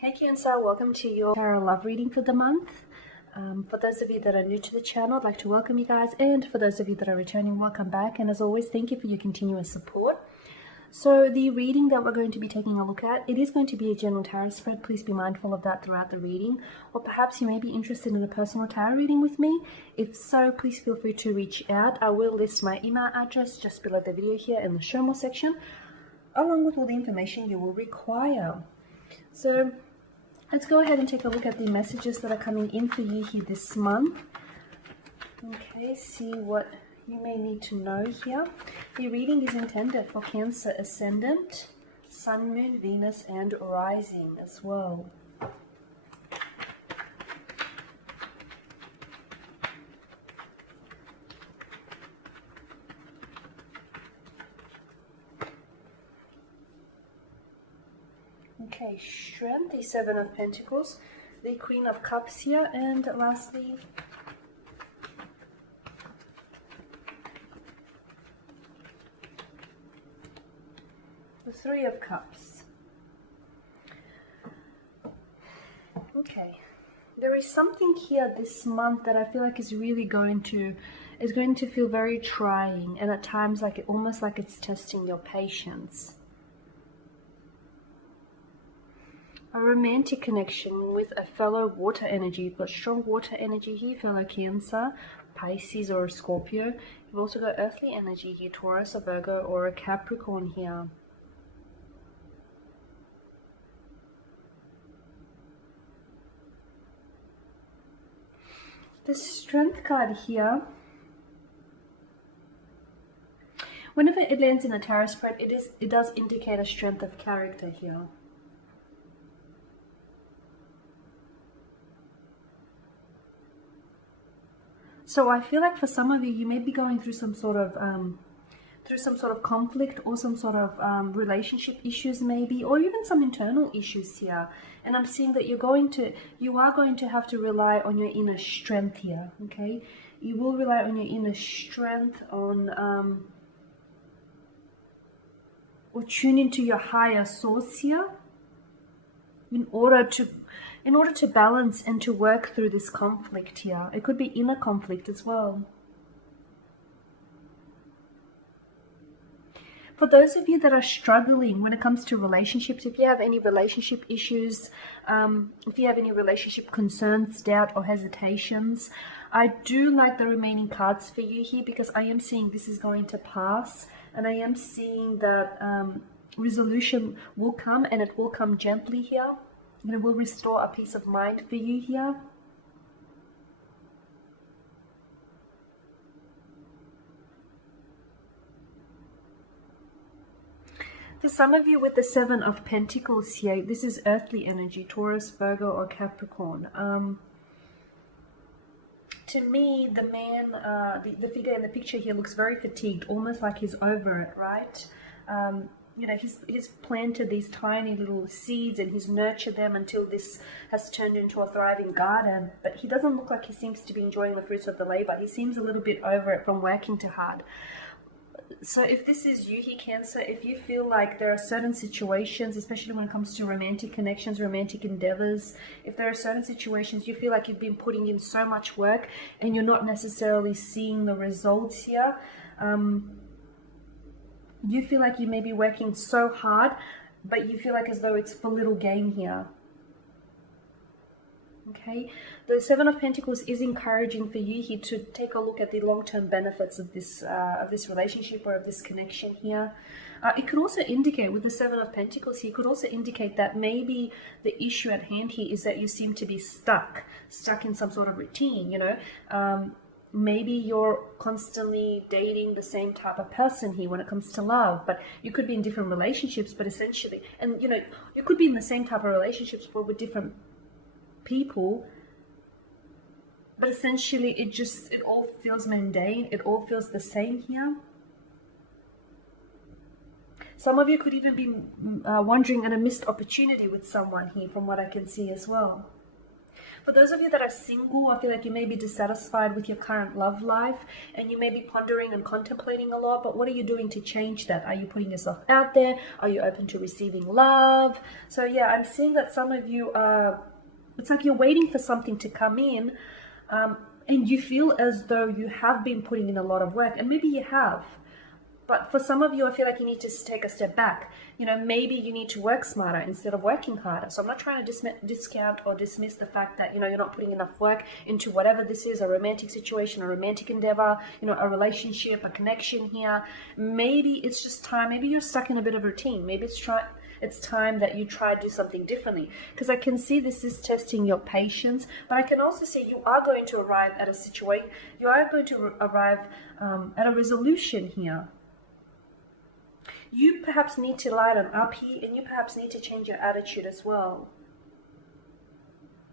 Hey Cancer, welcome to your tarot love reading for the month. For those of you that are new to the channel, I'd like to welcome you guys, and for those of you that are returning, welcome back. And as always, thank you for your continuous support. So the reading that we're going to be taking a look at, it is going to be a general tarot spread. Please be mindful of that throughout the reading. Or perhaps you may be interested in a personal tarot reading with me. If so, please feel free to reach out. I will list my email address just below the video here in the show more section, along with all the information you will require. So let's go ahead and take a look at the messages that are coming in for you here this month. Okay, see what you may need to know here. The reading is intended for Cancer Ascendant, Sun, Moon, Venus, and Rising as well. Okay, Strength, the Seven of Pentacles, the Queen of Cups here, and lastly, the Three of Cups. Okay, there is something here this month that I feel like is really going to feel very trying, and at times almost like it's testing your patience. A romantic connection with a fellow water energy. You've got strong water energy here, fellow Cancer, Pisces, or a Scorpio. You've also got earthly energy here, Taurus, a Virgo, or a Capricorn here. The Strength card here, whenever it lands in a tarot spread, it does indicate a strength of character here. So I feel like for some of you, you may be going through some sort of conflict, or some sort of relationship issues maybe, or even some internal issues here. And I'm seeing that you are going to have to rely on your inner strength here, okay? You will rely on your inner strength, or tune into your higher source here in order to balance and to work through this conflict here. It could be inner conflict as well. For those of you that are struggling when it comes to relationships, if you have any relationship issues, if you have any relationship concerns, doubt, or hesitations, I do like the remaining cards for you here, because I am seeing this is going to pass, and I am seeing that resolution will come, and it will come gently here, and it will restore a peace of mind for you here. For some of you with the Seven of Pentacles here, this is earthly energy, Taurus, Virgo, or Capricorn. To me, the man, the figure in the picture here looks very fatigued, almost like he's over it, right? You know, he's planted these tiny little seeds, and he's nurtured them until this has turned into a thriving garden. But he doesn't look like he seems to be enjoying the fruits of the labor. He seems a little bit over it from working too hard. So if this is you here, Cancer, if you feel like there are certain situations, especially when it comes to romantic connections, romantic endeavors, if there are certain situations you feel like you've been putting in so much work and you're not necessarily seeing the results here, you feel like you may be working so hard, but you feel like as though it's for little gain here. Okay, the Seven of Pentacles is encouraging for you here to take a look at the long-term benefits of this relationship, or of this connection here. It could also indicate, with the Seven of Pentacles here, could also indicate that maybe the issue at hand here is that you seem to be stuck in some sort of routine, you know. Maybe you're constantly dating the same type of person here when it comes to love, but you could be in different relationships, but essentially, and you know, you could be in the same type of relationships but with different people, but essentially it all feels mundane, it all feels the same here. Some of you could even be wondering at a missed opportunity with someone here, from what I can see as well. For those of you that are single, I feel like you may be dissatisfied with your current love life and you may be pondering and contemplating a lot, but what are you doing to change that? Are you putting yourself out there? Are you open to receiving love? So yeah, I'm seeing that some of you are, it's like you're waiting for something to come in, and you feel as though you have been putting in a lot of work, and maybe you have. But for some of you, I feel like you need to take a step back. You know, maybe you need to work smarter instead of working harder. So I'm not trying to discount or dismiss the fact that, you know, you're not putting enough work into whatever this is, a romantic situation, a romantic endeavor, you know, a relationship, a connection here. Maybe it's just time. Maybe you're stuck in a bit of routine. Maybe it's time that you try to do something differently, because I can see this is testing your patience, but I can also see you are going to arrive at a situation, you are going to arrive at a resolution here. You perhaps need to lighten up here, and you perhaps need to change your attitude as well.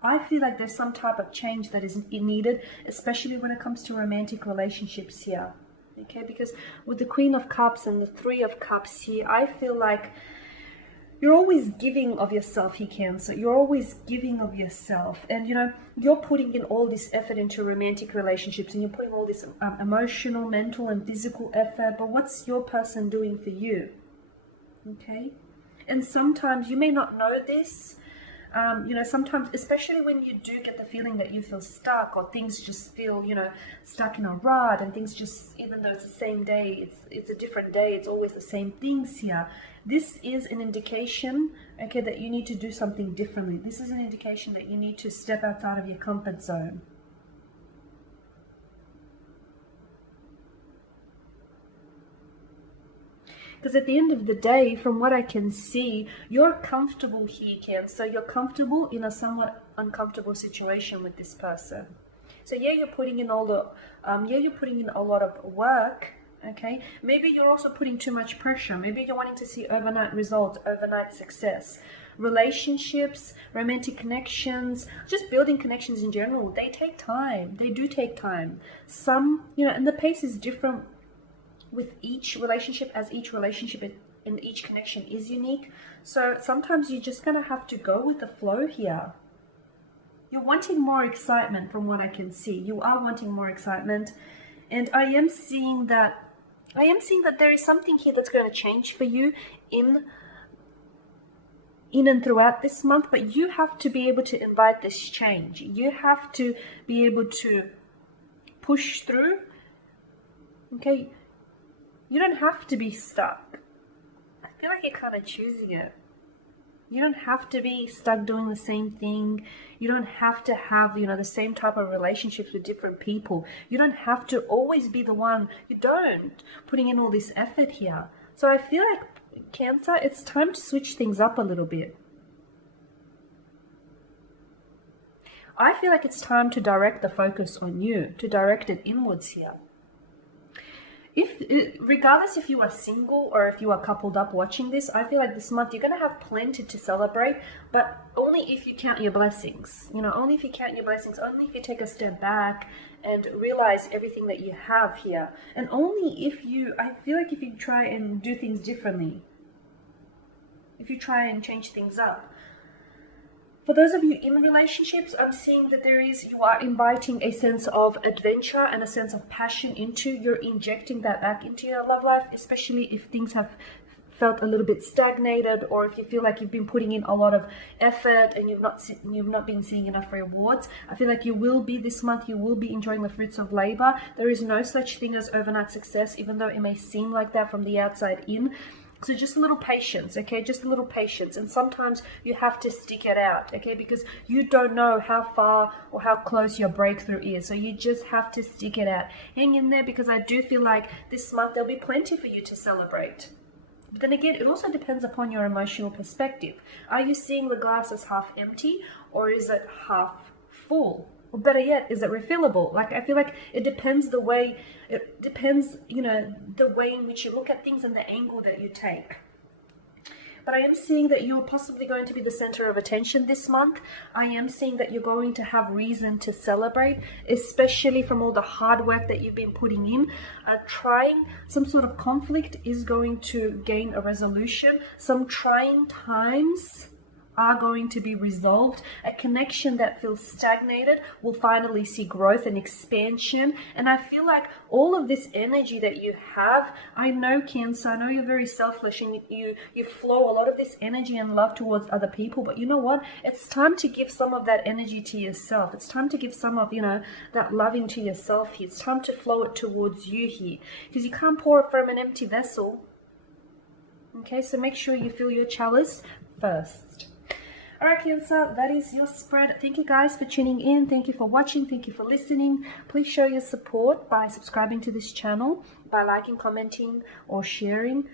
I feel like there's some type of change that is needed, especially when it comes to romantic relationships here. Okay, because with the Queen of Cups and the Three of Cups here, I feel like you're always giving of yourself here, Cancer. You're always giving of yourself. And, you know, you're putting in all this effort into romantic relationships, and you're putting all this emotional, mental, and physical effort. But what's your person doing for you? Okay? And sometimes you may not know this. You know, sometimes, especially when you do get the feeling that you feel stuck, or things just feel, you know, stuck in a rut, and things just, even though it's the same day, it's a different day, it's always the same things here. This is an indication, okay, that you need to do something differently. This is an indication that you need to step outside of your comfort zone. Because at the end of the day, from what I can see, you're comfortable here, Cancer. You're comfortable in a somewhat uncomfortable situation with this person. So yeah, you're putting in all the, you're putting in a lot of work. Okay, maybe you're also putting too much pressure. Maybe you're wanting to see overnight results, overnight success. Relationships, romantic connections, just building connections in general, they take time. They do take time. Some, you know, and the pace is different with each relationship, as each relationship and each connection is unique. So sometimes you're just going to have to go with the flow here. You're wanting more excitement from what I can see. You are wanting more excitement. And I am seeing that there is something here that's going to change for you in and throughout this month, but you have to be able to invite this change. You have to be able to push through. Okay, you don't have to be stuck. I feel like you're kind of choosing it. You don't have to be stuck doing the same thing. You don't have to have, you know, the same type of relationships with different people. You don't have to always be the one. You don't putting in all this effort here. So I feel like, Cancer, it's time to switch things up a little bit. I feel like it's time to direct the focus on you, to direct it inwards here. Regardless if you are single or if you are coupled up watching this, I feel like this month you're going to have plenty to celebrate, but only if you count your blessings. You know, only if you count your blessings, only if you take a step back and realize everything that you have here. And only if I feel like if you try and do things differently, if you try and change things up. For those of you in relationships, I'm seeing that you are inviting a sense of adventure and a sense of passion you're injecting that back into your love life, especially if things have felt a little bit stagnated, or if you feel like you've been putting in a lot of effort and you've not been seeing enough rewards. I feel like this month you will be enjoying the fruits of labor. There is no such thing as overnight success, even though it may seem like that from the outside in. So just a little patience, okay? Just a little patience. And sometimes you have to stick it out, okay? Because you don't know how far or how close your breakthrough is. So you just have to stick it out. Hang in there, because I do feel like this month there'll be plenty for you to celebrate. But then again, it also depends upon your emotional perspective. Are you seeing the glass as half empty, or is it half full? Or better yet, is it refillable? Like, I feel like it depends, you know, the way in which you look at things and the angle that you take. But I am seeing that you're possibly going to be the center of attention this month. I am seeing that you're going to have reason to celebrate, especially from all the hard work that you've been putting in. Trying some sort of conflict is going to gain a resolution. Some trying times are going to be resolved. A connection that feels stagnated will finally see growth and expansion. And I feel like all of this energy that you have, I know, Cancer, I know you're very selfish and you flow a lot of this energy and love towards other people, but you know what? It's time to give some of that energy to yourself. It's time to give some of, that loving to yourself here. It's time to flow it towards you here, because you can't pour it from an empty vessel. Okay, so make sure you fill your chalice first. Alright, Cancer, that is your spread. Thank you guys for tuning in. Thank you for watching. Thank you for listening. Please show your support by subscribing to this channel, by liking, commenting, or sharing.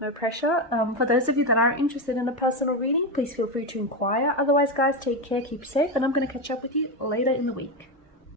No pressure. For those of you that are interested in a personal reading, please feel free to inquire. Otherwise, guys, take care, keep safe, and I'm going to catch up with you later in the week.